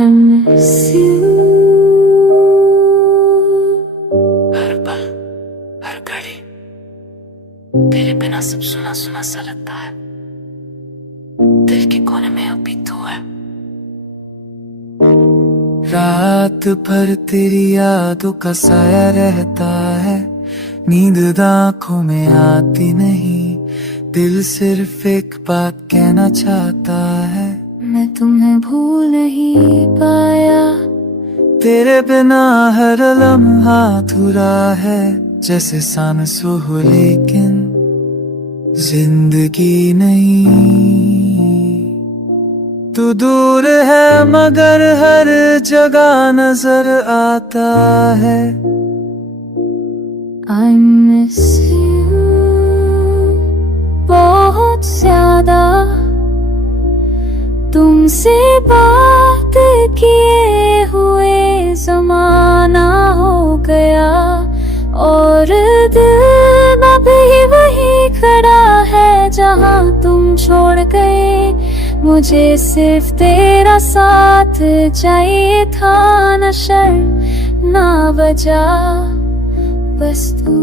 I miss you। हर पल हर घड़ी तेरे बिना सब सुना सुना सा लगता है। दिल के कोने में अभी तू है। रात भर तेरी यादों का साया रहता है। नींद आंखों में आती नहीं। दिल सिर्फ एक बात कहना चाहता है, मैं तुम्हें भूल नहीं पाया। तेरे बिना हर लम्हा अधूरा है। जैसे सांसों हो लेकिन जिंदगी नहीं। तू दूर है मगर हर जगह नजर आता है। I miss you बहुत ज्यादा। तुमसे बात किए हुए जमाना हो गया, और दिल अभी वही खड़ा है जहाँ तुम छोड़ गए। मुझे सिर्फ तेरा साथ चाहिए था, न शर्म ना वजह, बस तू।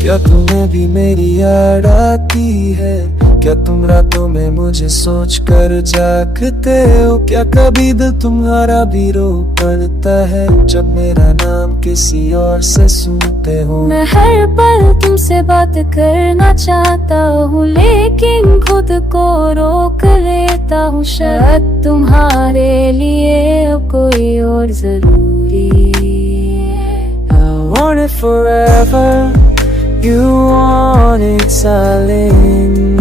क्या तुम्हें भी मेरी याद आती है? क्या तुम रातों में मुझे सोच कर जागते हो? क्या कभी दिल तुम्हारा भी रो पड़ता है जब मेरा नाम किसी और से सुनते हो? मैं हर पल तुमसे बात करना चाहता हूँ, लेकिन खुद को रोक लेता हूँ। शायद तुम्हारे लिए अब कोई और जरूरी है। I want it forever, you wanted silence।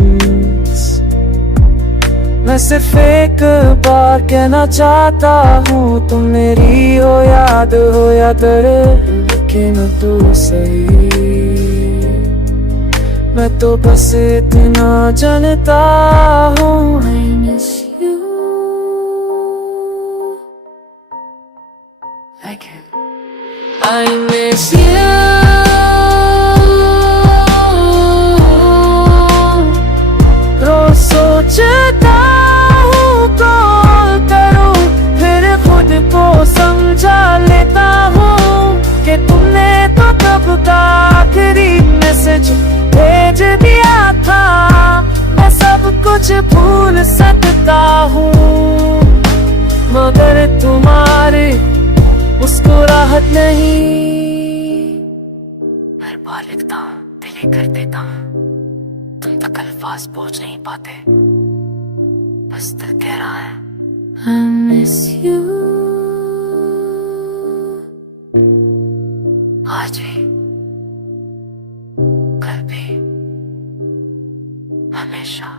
मैं सिर्फ एक बार कहना चाहता हूँ, तुम मेरी हो याद हो या दर्द, लेकिन तू सही। मैं तो बस इतना जानता हूँ, I miss you like it। I miss you रोज सोचता हूँ कॉल करूँ, फिर खुद को समझा लेता हूँ कि तुमने तो कब का आखिरी मैसेज भेज दिया था। मैं सब कुछ भूल सकता हूँ मगर तुम्हारी मुस्कुराहट नहीं। हर बार लिखता हूँ, दिल कर देता हूँ, तुम तक अल्फाज पहुंच नहीं पाते, बस दिल कह रहा है I miss you आज भी, कल भी, हमेशा।